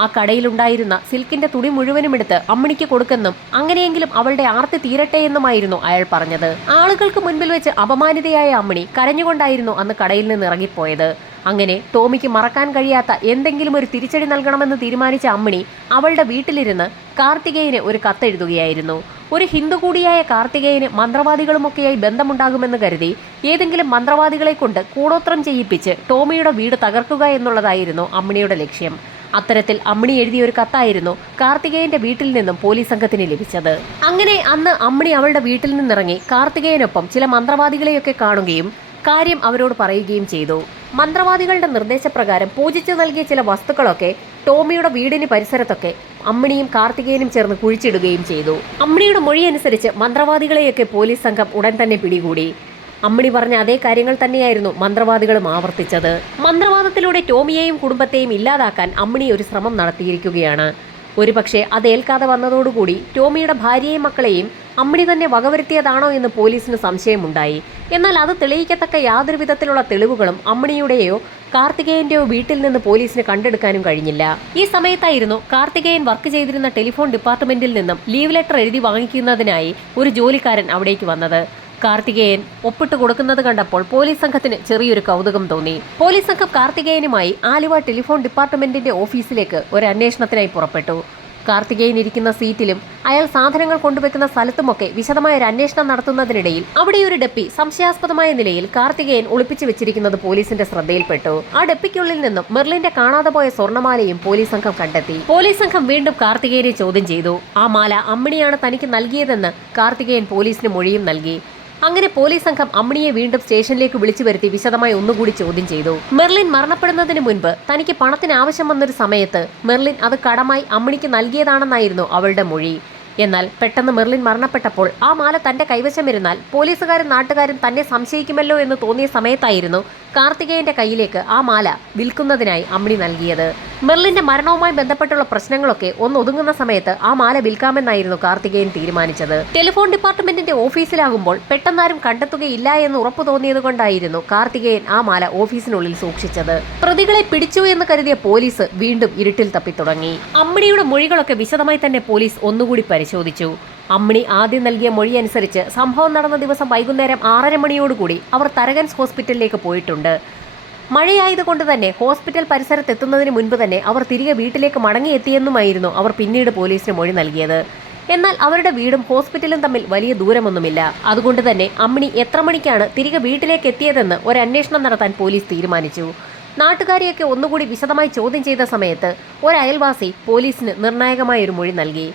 ആ കടയിലുണ്ടായിരുന്ന സിൽക്കിന്റെ തുണി മുഴുവനും എടുത്ത് അമ്മിണിക്ക് കൊടുക്കെന്നും അങ്ങനെയെങ്കിലും അവളുടെ ആർത്തി തീരട്ടെ എന്നുമായിരുന്നു അയാൾ പറഞ്ഞത്. ആളുകൾക്ക് മുൻപിൽ വെച്ച് അപമാനിതയായ അമ്മിണി കരഞ്ഞുകൊണ്ടായിരുന്നു അന്ന് കടയിൽ നിന്ന് ഇറങ്ങിപ്പോയത്. അങ്ങനെ ടോമിക്ക് മറക്കാൻ കഴിയാത്ത എന്തെങ്കിലും ഒരു തിരിച്ചടി നൽകണമെന്ന് തീരുമാനിച്ച അമ്മിണി അവളുടെ വീട്ടിലിരുന്ന് കാർത്തികേയന് ഒരു കത്തെഴുതുകയായിരുന്നു. ഒരു ഹിന്ദു കൂടിയായ കാർത്തികേയന് മന്ത്രവാദികളുമൊക്കെയായി ബന്ധമുണ്ടാകുമെന്ന് കരുതി ഏതെങ്കിലും മന്ത്രവാദികളെ കൊണ്ട് കൂടോത്രം ചെയ്യിപ്പിച്ച് ടോമിയുടെ വീട് തകർക്കുക എന്നുള്ളതായിരുന്നു അമ്മിണിയുടെ ലക്ഷ്യം. അത്തരത്തിൽ അമ്മിണി എഴുതിയ ഒരു കത്തായിരുന്നു കാർത്തികേയന്റെ വീട്ടിൽ നിന്നും പോലീസ് സംഘത്തിന് ലഭിച്ചത്. അങ്ങനെ അന്ന് അമ്മിണി അവളുടെ വീട്ടിൽ നിന്നിറങ്ങി കാർത്തികേയനൊപ്പം ചില മന്ത്രവാദികളെയൊക്കെ കാണുകയും കാര്യം അവരോട് പറയുകയും ചെയ്തു. മന്ത്രവാദികളുടെ നിർദ്ദേശപ്രകാരം പൂജിച്ചു നൽകിയ ചില വസ്തുക്കളൊക്കെ ടോമിയുടെ വീടിന് പരിസരത്തൊക്കെ അമ്മിണിയും കാർത്തികേയനും ചേർന്ന് കുഴിച്ചിടുകയും ചെയ്തു. അമ്മിണിയുടെ മൊഴി അനുസരിച്ച് മന്ത്രവാദികളെയൊക്കെ പോലീസ് സംഘം ഉടൻ തന്നെ പിടികൂടി. അമ്മിണി പറഞ്ഞ അതേ കാര്യങ്ങൾ തന്നെയായിരുന്നു മന്ത്രവാദികളും ആവർത്തിച്ചത്. മന്ത്രവാദത്തിലൂടെ ടോമിയെയും കുടുംബത്തെയും ഇല്ലാതാക്കാൻ അമ്മിണി ഒരു ശ്രമം നടത്തിയിരിക്കുകയാണ്. ഒരുപക്ഷെ അത് ഏൽക്കാതെ വന്നതോടുകൂടി ടോമിയുടെ ഭാര്യയെയും മക്കളെയും അമ്മിണി തന്നെ വകവരുത്തിയതാണോ എന്ന് പോലീസിന് സംശയമുണ്ടായി. എന്നാൽ അത് തെളിയിക്കത്തക്ക യാതൊരു വിധത്തിലുള്ള തെളിവുകളും അമ്മിണിയുടെയോ കാർത്തികേയന്റെയോ വീട്ടിൽ നിന്ന് പോലീസിന് കണ്ടെടുക്കാനും കഴിഞ്ഞില്ല. ഈ സമയത്തായിരുന്നു കാർത്തികേയൻ വർക്ക് ചെയ്തിരുന്ന ടെലിഫോൺ ഡിപ്പാർട്ട്മെന്റിൽ നിന്നും ലീവ് ലെറ്റർ എഴുതി വാങ്ങിക്കുന്നതിനായി ഒരു ജോലിക്കാരൻ അവിടേക്ക് വന്നത്. കാർത്തികേയൻ ഒപ്പിട്ട് കൊടുക്കുന്നത് കണ്ടപ്പോൾ പോലീസ് സംഘത്തിന് ചെറിയൊരു കൗതുകം തോന്നി. പോലീസ് സംഘം കാർത്തികേയനുമായി ആലുവ ടെലിഫോൺ ഡിപ്പാർട്ട്മെന്റിന്റെ ഓഫീസിലേക്ക് ഒരു അന്വേഷണത്തിനായി പുറപ്പെട്ടു. കാർത്തികേയൻ ഇരിക്കുന്ന സീറ്റിലും അയാൾ സാധനങ്ങൾ കൊണ്ടുവെക്കുന്ന സ്ഥലത്തുമൊക്കെ വിശദമായ ഒരു അന്വേഷണം നടത്തുന്നതിനിടയിൽ അവിടെ ഒരു ഡെപ്പി സംശയാസ്പദമായ നിലയിൽ കാർത്തികേയൻ ഒളിപ്പിച്ചു വെച്ചിരിക്കുന്നത് പോലീസിന്റെ ശ്രദ്ധയിൽപ്പെട്ടു. ആ ഡെപ്പിക്കുള്ളിൽ നിന്നും മെർലിന്റെ കാണാതെ പോയ സ്വർണ്ണമാലയും പോലീസ് സംഘം കണ്ടെത്തി. പോലീസ് സംഘം വീണ്ടും കാർത്തികേയനെ ചോദ്യം ചെയ്തു. ആ മാല അമ്മിണിയാണ് തനിക്ക് നൽകിയതെന്ന് കാർത്തികേയൻ പോലീസിന് മൊഴിയും നൽകി. അങ്ങനെ പോലീസ് സംഘം അമ്മിണിയെ വീണ്ടും സ്റ്റേഷനിലേക്ക് വിളിച്ചു വരുത്തി വിശദമായി ഒന്നുകൂടി ചോദ്യം ചെയ്തു. മെർലിൻ മരണപ്പെടുന്നതിന് മുൻപ് തനിക്ക് പണത്തിന് ആവശ്യം വന്നൊരു സമയത്ത് മെർലിൻ അത് കടമായി അമ്മിണിക്ക് നൽകിയതാണെന്നായിരുന്നു അവളുടെ മൊഴി. എന്നാൽ പെട്ടെന്ന് മെർലിൻ മരണപ്പെട്ടപ്പോൾ ആ മാല തന്റെ കൈവശമിരുന്നാൽ പോലീസുകാരും നാട്ടുകാരും തന്നെ സംശയിക്കുമല്ലോ എന്ന് തോന്നിയ സമയത്തായിരുന്നു കാർത്തികേയന്റെ കയ്യിലേക്ക് ആ മാല വിൽക്കുന്നതിനായി അമ്മിണി നൽകിയത്. മെർലിന്റെ മരണവുമായി ബന്ധപ്പെട്ടുള്ള പ്രശ്നങ്ങളൊക്കെ ഒന്ന് ഒതുങ്ങുന്ന സമയത്ത് ആ മാല വിൽക്കാമെന്നായിരുന്നു കാർത്തികേയൻ തീരുമാനിച്ചത്. ടെലിഫോൺ ഡിപ്പാർട്ട്മെന്റിന്റെ ഓഫീസിലാകുമ്പോൾ പെട്ടെന്നാരും കണ്ടെത്തുകയില്ല എന്ന് ഉറപ്പു തോന്നിയത് കൊണ്ടായിരുന്നു കാർത്തികേയൻ ആ മാല ഓഫീസിനുള്ളിൽ സൂക്ഷിച്ചത്. പ്രതികളെ പിടിച്ചു എന്ന് കരുതിയ പോലീസ് വീണ്ടും ഇരുട്ടിൽ തപ്പി തുടങ്ങി. അമ്മിണിയുടെ മൊഴികളൊക്കെ വിശദമായി തന്നെ പോലീസ് ഒന്നുകൂടി പരിശോധിച്ചു. അമ്മിണി ആദ്യം നൽകിയ മൊഴി അനുസരിച്ച് സംഭവം നടന്ന ദിവസം വൈകുന്നേരം 6:30 മണിയോടുകൂടി അവർ തരകൻസ് ഹോസ്പിറ്റലിലേക്ക് പോയിട്ടുണ്ട്. മഴയായതുകൊണ്ട് തന്നെ ഹോസ്പിറ്റൽ പരിസരത്തെത്തുന്നതിന് മുൻപ് തന്നെ അവർ തിരികെ വീട്ടിലേക്ക് മടങ്ങിയെത്തിയെന്നുമായിരുന്നു അവർ പിന്നീട് പോലീസിന് മൊഴി നൽകിയത്. എന്നാൽ അവരുടെ വീടും ഹോസ്പിറ്റലും തമ്മിൽ വലിയ ദൂരമൊന്നുമില്ല. അതുകൊണ്ട് തന്നെ അമ്മിണി എത്ര മണിക്കാണ് തിരികെ വീട്ടിലേക്ക് എത്തിയതെന്ന് ഒരു അന്വേഷണം നടത്താൻ പോലീസ് തീരുമാനിച്ചു. നാട്ടുകാരെയൊക്കെ ഒന്നുകൂടി വിശദമായി ചോദ്യം ചെയ്ത സമയത്ത് ഒരു അയൽവാസി പോലീസിന് നിർണായകമായ ഒരു മൊഴി നൽകി.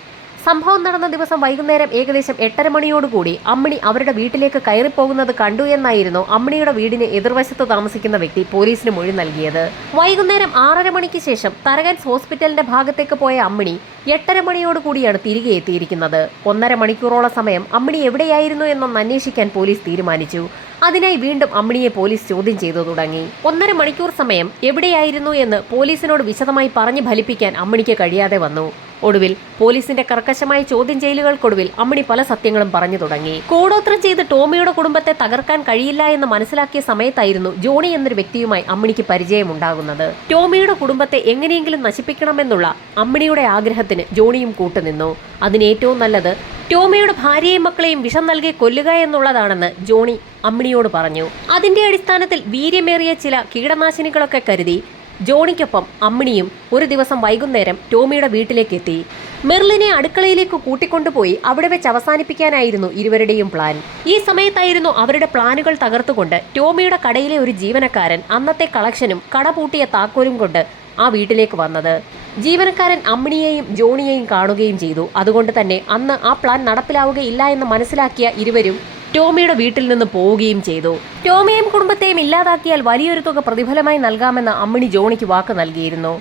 സംഭവം നടന്ന ദിവസം വൈകുന്നേരം ഏകദേശം 8:30 മണിയോടുകൂടി അമ്മിണി അവരുടെ വീട്ടിലേക്ക് കയറിപ്പോകുന്നത് കണ്ടു എന്നായിരുന്നു അമ്മിണിയുടെ വീടിന് എതിർവശത്ത് താമസിക്കുന്ന വ്യക്തി പോലീസിന് മൊഴി നൽകിയത്. വൈകുന്നേരം 6:30 മണിക്ക് ശേഷം തരകൻസ് ഹോസ്പിറ്റലിന്റെ ഭാഗത്തേക്ക് പോയ അമ്മിണി 8:30 മണിയോടുകൂടിയാണ് തിരികെ എത്തിയിരിക്കുന്നത്. 1.5 മണിക്കൂറോളം സമയം അമ്മിണി എവിടെയായിരുന്നു എന്നൊന്ന് അന്വേഷിക്കാൻ പോലീസ് തീരുമാനിച്ചു. അതിനായി വീണ്ടും അമ്മിണിയെ പോലീസ് ചോദ്യം ചെയ്തു തുടങ്ങി. 1.5 മണിക്കൂർ സമയം എവിടെയായിരുന്നു എന്ന് പോലീസിനോട് വിശദമായി പറഞ്ഞു ഫലിപ്പിക്കാൻ അമ്മിണിക്ക് കഴിയാതെ വന്നു. ഒടുവിൽ പോലീസിന്റെ കർക്കശമായ ചോദ്യം ചെയ്യലുകൾക്കൊടുവിൽ അമ്മിണി പല സത്യങ്ങളും പറഞ്ഞു തുടങ്ങി. കൂടോത്രം ചെയ്ത് ടോമിയുടെ കുടുംബത്തെ തകർക്കാൻ കഴിയില്ല എന്ന് മനസ്സിലാക്കിയ സമയത്തായിരുന്നു ജോണി എന്നൊരു വ്യക്തിയുമായി അമ്മിണിക്ക് പരിചയമുണ്ടാകുന്നത്. ടോമിയുടെ കുടുംബത്തെ എങ്ങനെയെങ്കിലും നശിപ്പിക്കണമെന്നുള്ള അമ്മിണിയുടെ ആഗ്രഹത്തിന് ജോണിയും കൂട്ടുനിന്നു. അതിന് ഏറ്റവും നല്ലത് ടോമിയുടെ ഭാര്യയെയും മക്കളെയും വിഷം നൽകി കൊല്ലുക എന്നുള്ളതാണെന്ന് ജോണി അമ്മിണിയോട് പറഞ്ഞു. അതിന്റെ അടിസ്ഥാനത്തിൽ വീര്യമേറിയ ചില കീടനാശിനികളൊക്കെ കരുതി ജോണിക്കൊപ്പം അമ്മിണിയും ഒരു ദിവസം വൈകുന്നേരം ടോമിയുടെ വീട്ടിലേക്ക് എത്തി. മെർലിനെ അടുക്കളയിലേക്ക് കൂട്ടിക്കൊണ്ടുപോയി അവിടെ വെച്ച് അവസാനിപ്പിക്കാനായിരുന്നു ഇരുവരുടെയും പ്ലാൻ. ഈ സമയത്തായിരുന്നു അവരുടെ പ്ലാനുകൾ തകർത്തുകൊണ്ട് ടോമിയുടെ കടയിലെ ഒരു ജീവനക്കാരൻ അന്നത്തെ കളക്ഷനും കട പൂട്ടിയ താക്കോലും കൊണ്ട് ആ വീട്ടിലേക്ക് വന്നത്. ജീവനക്കാരൻ അമ്മിണിയെയും ജോണിയെയും കാണുകയും ചെയ്തു. അതുകൊണ്ട് തന്നെ അന്ന് ആ പ്ലാൻ നടപ്പിലാവുകയില്ല എന്ന് മനസ്സിലാക്കിയ ഇരുവരും ടോമിയുടെ വീട്ടിൽ നിന്ന് പോവുകയും ചെയ്തു. ടോമിയെയും കുടുംബത്തെയും ഇല്ലാതാക്കിയാൽ വലിയൊരു തുക പ്രതിഫലമായി നൽകാമെന്ന് അമ്മിണി ജോണിക്ക് വാക്ക് നൽകിയിരുന്നു.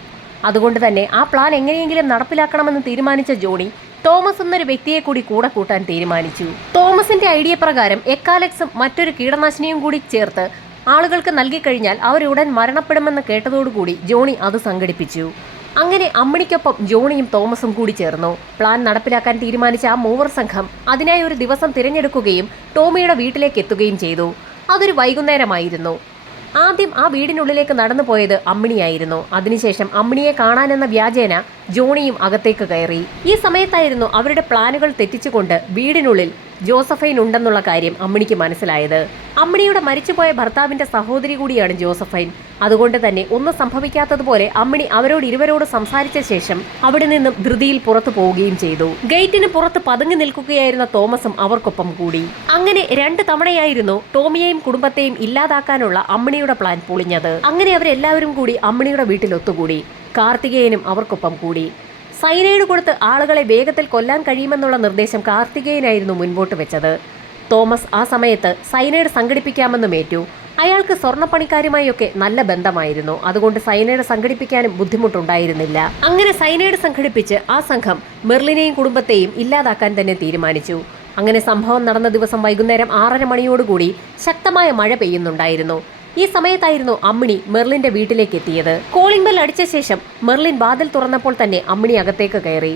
അതുകൊണ്ട് തന്നെ ആ പ്ലാൻ എങ്ങനെയെങ്കിലും നടപ്പിലാക്കണമെന്ന് തീരുമാനിച്ച ജോണി തോമസ് എന്നൊരു വ്യക്തിയെ കൂടി കൂടെ കൂട്ടാൻ തീരുമാനിച്ചു. തോമസിന്റെ ഐഡിയ പ്രകാരം എക്കാലക്സും മറ്റൊരു കീടനാശിനിയും കൂടി ചേർത്ത് ആളുകൾക്ക് നൽകിക്കഴിഞ്ഞാൽ അവരുടൻ മരണപ്പെടുമെന്ന് കേട്ടതോടുകൂടി ജോണി അത് സംഘടിപ്പിച്ചു. അങ്ങനെ അമ്മിണിക്കൊപ്പം ജോണിയും തോമസും കൂടി ചേർന്നു. പ്ലാൻ നടപ്പിലാക്കാൻ തീരുമാനിച്ച ആ മൂവർ സംഘം അതിനായി ഒരു ദിവസം തിരഞ്ഞെടുക്കുകയും ടോമിയുടെ വീട്ടിലേക്ക് എത്തുകയും ചെയ്തു. അതൊരു വൈകുന്നേരമായിരുന്നു. ആദ്യം ആ വീടിനുള്ളിലേക്ക് നടന്നു പോയത് അമ്മിണിയായിരുന്നു. അതിനുശേഷം അമ്മിണിയെ കാണാനെന്ന വ്യാജേന ജോണിയും അകത്തേക്ക് കയറി. ഈ സമയത്തായിരുന്നു അവരുടെ പ്ലാനുകൾ തെറ്റിച്ചുകൊണ്ട് വീടിനുള്ളിൽ ജോസഫൈൻ ഉണ്ടെന്നുള്ള കാര്യം അമ്മിണിക്ക് മനസ്സിലായത്. അമ്മിണിയുടെ മരിച്ചുപോയ ഭർത്താവിന്റെ സഹോദരി കൂടിയാണ് ജോസഫൈൻ. അതുകൊണ്ട് തന്നെ ഒന്നും സംഭവിക്കാത്തതുപോലെ അമ്മിണി അവരോട് ഇരുവരോട് സംസാരിച്ച ശേഷം അവിടെ നിന്നും ധൃതിയിൽ പുറത്തു പോവുകയും ചെയ്തു. ഗേറ്റിന് പുറത്ത് പതുങ്ങി നിൽക്കുകയായിരുന്ന തോമസും അവർക്കൊപ്പം കൂടി. അങ്ങനെ 2 തവണയായിരുന്നു ടോമിയെയും കുടുംബത്തെയും ഇല്ലാതാക്കാനുള്ള അമ്മിണിയുടെ പ്ലാൻ പൊളിഞ്ഞത്. അങ്ങനെ അവരെല്ലാവരും കൂടി അമ്മിണിയുടെ വീട്ടിൽ ഒത്തുകൂടി. കാർത്തികേയനും അവർക്കൊപ്പം കൂടി. സൈനൈഡ് കൊടുത്ത് ആളുകളെ വേഗത്തിൽ കൊല്ലാൻ കഴിയുമെന്നുള്ള നിർദ്ദേശം കാർത്തികേയനായിരുന്നു മുൻപോട്ട് വെച്ചത്. തോമസ് ആ സമയത്ത് സൈനൈഡ് സംഘടിപ്പിക്കാമെന്നും ഏറ്റു. അയാൾക്ക് സ്വർണ്ണപ്പണിക്കാരുമായൊക്കെ നല്ല ബന്ധമായിരുന്നു. അതുകൊണ്ട് സൈനൈഡ് സംഘടിപ്പിക്കാനും ബുദ്ധിമുട്ടുണ്ടായിരുന്നില്ല. അങ്ങനെ സൈനൈഡ് സംഘടിപ്പിച്ച് ആ സംഘം മെർലിനെയും കുടുംബത്തെയും ഇല്ലാതാക്കാൻ തന്നെ തീരുമാനിച്ചു. അങ്ങനെ സംഭവം നടന്ന ദിവസം വൈകുന്നേരം 6:30 മണിയോടുകൂടി ശക്തമായ മഴ പെയ്യുന്നുണ്ടായിരുന്നു. ഈ സമയത്തായിരുന്നു അമ്മിണി മെർലിന്റെ വീട്ടിലേക്ക് എത്തിയത്. കോളിംഗ് ബെൽ അടിച്ച ശേഷം മെർലിൻ വാതിൽ തുറന്നപ്പോൾ തന്നെ അമ്മിണി അകത്തേക്ക് കയറി.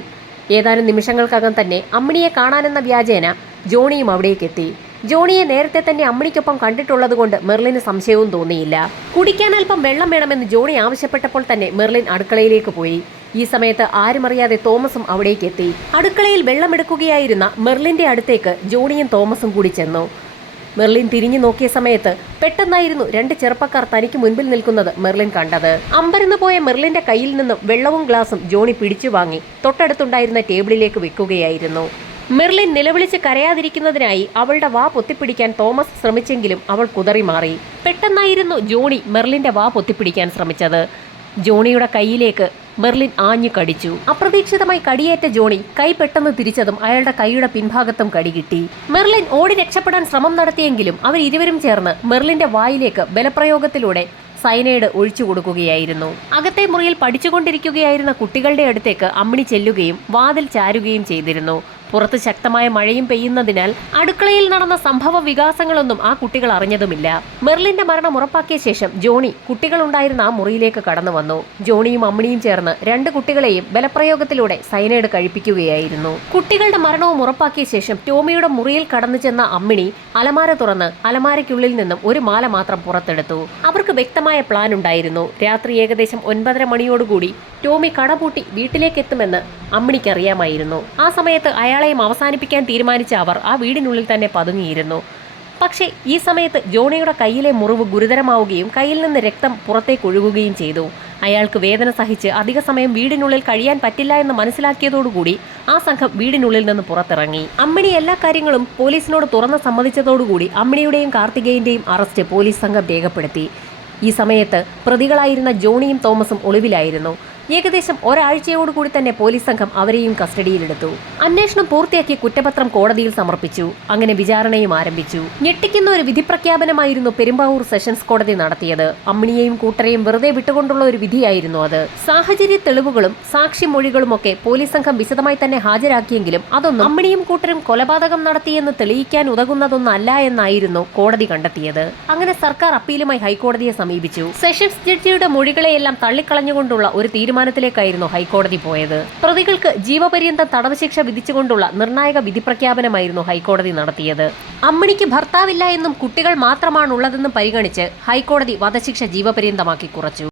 ഏതാനും നിമിഷങ്ങൾക്കകം തന്നെ അമ്മിണിയെ കാണാനെന്ന വ്യാജേന ജോണിയും അവിടേക്ക് എത്തി. ജോണിയെ നേരത്തെ തന്നെ അമ്മിണിക്കൊപ്പം കണ്ടിട്ടുള്ളത് കൊണ്ട് മെർലിന് സംശയവും തോന്നിയില്ല. കുടിക്കാൻ അല്പം വെള്ളം വേണമെന്ന് ജോണി ആവശ്യപ്പെട്ടപ്പോൾ തന്നെ മെർലിൻ അടുക്കളയിലേക്ക് പോയി. ഈ സമയത്ത് ആരുമറിയാതെ തോമസും അവിടേക്ക് എത്തി. അടുക്കളയിൽ വെള്ളമെടുക്കുകയായിരുന്ന മെർലിന്റെ അടുത്തേക്ക് ജോണിയും തോമസും കൂടി ചെന്നു. മെർലിൻ തിരിഞ്ഞു നോക്കിയ സമയത്ത് പെട്ടെന്നായിരുന്നു 2 ചെറുപ്പക്കാർ തനിക്ക് മുൻപിൽ നിൽക്കുന്നത് മെർലിൻ കണ്ടത്. അമ്പരന്ന് പോയ മെർലിന്റെ കയ്യിൽ നിന്നും വെള്ളവും ഗ്ലാസും ജോണി പിടിച്ചു വാങ്ങി തൊട്ടടുത്തുണ്ടായിരുന്ന ടേബിളിലേക്ക് വെക്കുകയായിരുന്നു. മെർലിൻ നിലവിളിച്ച് കരയാതിരിക്കുന്നതിനായി അവളുടെ വാ പൊത്തിപ്പിടിക്കാൻ തോമസ് ശ്രമിച്ചെങ്കിലും അവൾ കുതറി മാറി. പെട്ടെന്നായിരുന്നു ജോണി മെർലിന്റെ വാ പൊത്തിപ്പിടിക്കാൻ ശ്രമിച്ചത്. ജോണിയുടെ കൈയിലേക്ക് മെർലിൻ ആഞ്ഞു കടിച്ചു. അപ്രതീക്ഷിതമായി കടിയേറ്റ ജോണി കൈ പെട്ടെന്ന് തിരിച്ചതും അയാളുടെ കൈയുടെ പിൻഭാഗത്തും കടി കിട്ടി. മെർലിൻ ഓടി രക്ഷപ്പെടാൻ ശ്രമം നടത്തിയെങ്കിലും അവരിരുവരും ചേർന്ന് മെർലിന്റെ വായിലേക്ക് ബലപ്രയോഗത്തിലൂടെ സൈനൈഡ് ഒഴിച്ചു കൊടുക്കുകയായിരുന്നു. അകത്തെ മുറിയിൽ പഠിച്ചുകൊണ്ടിരിക്കുകയായിരുന്ന കുട്ടികളുടെ അടുത്തേക്ക് അമ്മിണി ചെല്ലുകയും വാതിൽ ചാരുകയും ചെയ്തിരുന്നു. പുറത്ത് ശക്തമായ മഴയും പെയ്യുന്നതിനാൽ അടുക്കളയിൽ നടന്ന സംഭവ വികാസങ്ങളൊന്നും ആ കുട്ടികൾ അറിഞ്ഞതുമില്ല. മെർലിന്റെ മരണം ഉറപ്പാക്കിയ ശേഷം ജോണി കുട്ടികളുണ്ടായിരുന്ന ആ മുറിയിലേക്ക് കടന്നു വന്നു. ജോണിയും അമ്മിണിയും ചേർന്ന് 2 കുട്ടികളെയും ബലപ്രയോഗത്തിലൂടെ സൈനൈഡ് കഴിപ്പിക്കുകയായിരുന്നു. കുട്ടികളുടെ മരണവും ഉറപ്പാക്കിയ ശേഷം ടോമിയുടെ മുറിയിൽ കടന്നു ചെന്ന അമ്മിണി അലമാര തുറന്ന് അലമാരയ്ക്കുള്ളിൽ നിന്നും ഒരു മാല മാത്രം പുറത്തെടുത്തു. അവർക്ക് വ്യക്തമായ പ്ലാൻ ഉണ്ടായിരുന്നു. രാത്രി ഏകദേശം 9:30 മണിയോടുകൂടി ടോമി കടപൂട്ടി വീട്ടിലേക്കെത്തുമെന്ന് അമ്മിണിക്കറിയാമായിരുന്നു. ആ സമയത്ത് അയാളെയും അവസാനിപ്പിക്കാൻ തീരുമാനിച്ച അവർ ആ വീടിനുള്ളിൽ തന്നെ പതുങ്ങിയിരുന്നു. പക്ഷേ ഈ സമയത്ത് ജോണിയുടെ കയ്യിലെ മുറിവ് ഗുരുതരമാവുകയും കയ്യിൽ നിന്ന് രക്തം പുറത്തേക്ക് ഒഴുകുകയും ചെയ്തു. അയാൾക്ക് വേദന സഹിച്ച് അധിക സമയം വീടിനുള്ളിൽ കഴിയാൻ പറ്റില്ല എന്ന് മനസ്സിലാക്കിയതോടുകൂടി ആ സംഘം വീടിനുള്ളിൽ നിന്ന് പുറത്തിറങ്ങി. അമ്മിണി എല്ലാ കാര്യങ്ങളും പോലീസിനോട് തുറന്ന് സമ്മതിച്ചതോടുകൂടി അമ്മിണിയുടെയും കാർത്തികേയന്റെയും അറസ്റ്റ് പോലീസ് സംഘം രേഖപ്പെടുത്തി. ഈ സമയത്ത് പ്രതികളായിരുന്ന ജോണിയും തോമസും ഒളിവിലായിരുന്നു. ഏകദേശം ഒരാഴ്ചയോടുകൂടി തന്നെ പോലീസ് സംഘം അവരെയും കസ്റ്റഡിയിലെടുത്തു. അന്വേഷണം പൂർത്തിയാക്കി കുറ്റപത്രം കോടതിയിൽ സമർപ്പിച്ചു. അങ്ങനെ വിചാരണയും ആരംഭിച്ചു. ഞെട്ടിക്കുന്ന ഒരു വിധി പ്രഖ്യാപനമായിരുന്നു പെരുമ്പാവൂർ സെഷൻസ് കോടതി നടത്തിയത്. അമ്മിണിയെയും കൂട്ടരെയും വെറുതെ വിട്ടുകൊണ്ടുള്ള ഒരു വിധിയായിരുന്നു അത്. സാഹചര്യ തെളിവുകളും സാക്ഷിമൊഴികളുമൊക്കെ പോലീസ് സംഘം വിശദമായി തന്നെ ഹാജരാക്കിയെങ്കിലും അതൊന്നും അമ്മിണിയും കൂട്ടരും കൊലപാതകം നടത്തിയെന്ന് തെളിയിക്കാൻ ഉതകുന്നതൊന്നല്ല എന്നായിരുന്നു കോടതി കണ്ടെത്തിയത്. അങ്ങനെ സർക്കാർ അപ്പീലുമായി ഹൈക്കോടതിയെ സമീപിച്ചു. സെഷൻസ് ജഡ്ജിയുടെ മൊഴികളെയെല്ലാം തള്ളിക്കളഞ്ഞുകൊണ്ടുള്ള ഒരു തീരുമാനത്തിലേക്കായിരുന്നു ഹൈക്കോടതി പോയത്. പ്രതികൾക്ക് ജീവപര്യന്തം തടവ് ശിക്ഷ വിധിച്ചുകൊണ്ടുള്ള നിർണായക വിധി പ്രഖ്യാപനമായിരുന്നു ഹൈക്കോടതി നടത്തിയത്. അമ്മിണിക്ക് ഭർത്താവില്ല എന്നും കുട്ടികൾ മാത്രമാണുള്ളതെന്നും പരിഗണിച്ച് ഹൈക്കോടതി വധശിക്ഷ ജീവപര്യന്തമാക്കി കുറച്ചു.